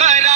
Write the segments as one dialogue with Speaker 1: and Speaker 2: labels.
Speaker 1: ಕರ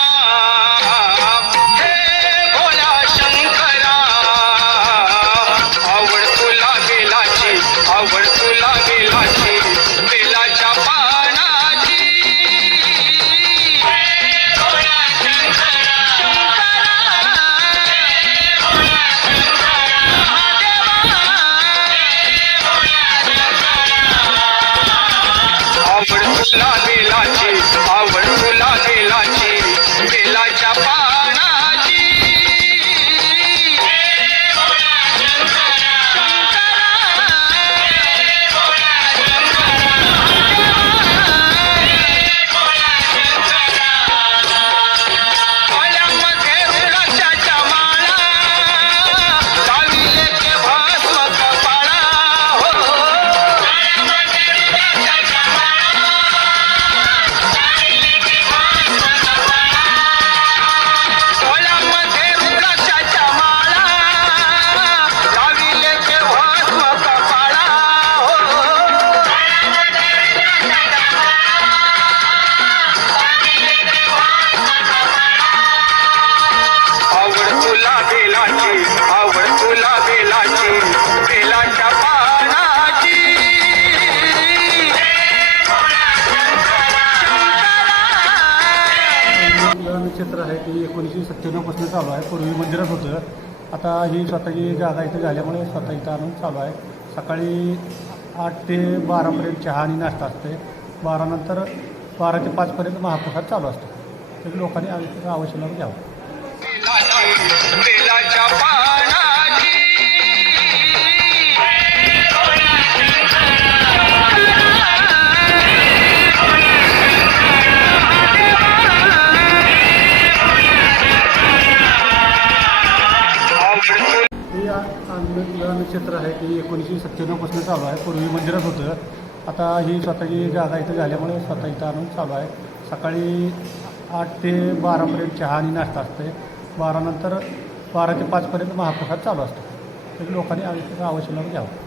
Speaker 2: आपलं आहे ते एकोणीसशे सत्त्याण्णवपासून चालू आहे. पूर्वी मंदिरात होतं. आता ही स्वतःची जागा इथं झाल्यामुळे स्वतः इथं आणून चालू आहे. सकाळी आठ ते बारापर्यंत चहा आणि नाश्ता असते. बारानंतर बारा ते पाचपर्यंत महाप्रसाद चालू असतो. तर लोकांनी आवश्यक घ्यावं. आता आपलं नक्षत्र आहे ते एकोणीसशे सत्त्याण्णवपासून चालू आहे. पूर्वी मंदिरात होतं. आता ही स्वतःची जागा इथं झाल्यामुळे स्वतः इथं आणून चालू आहे. सकाळी आठ ते बारापर्यंत चहा आणि नाश्ता असते. बारानंतर बारा ते पाचपर्यंत महाप्रसाद चालू असतो. लोकांनी आवश्यक आवश्यक घ्यावं.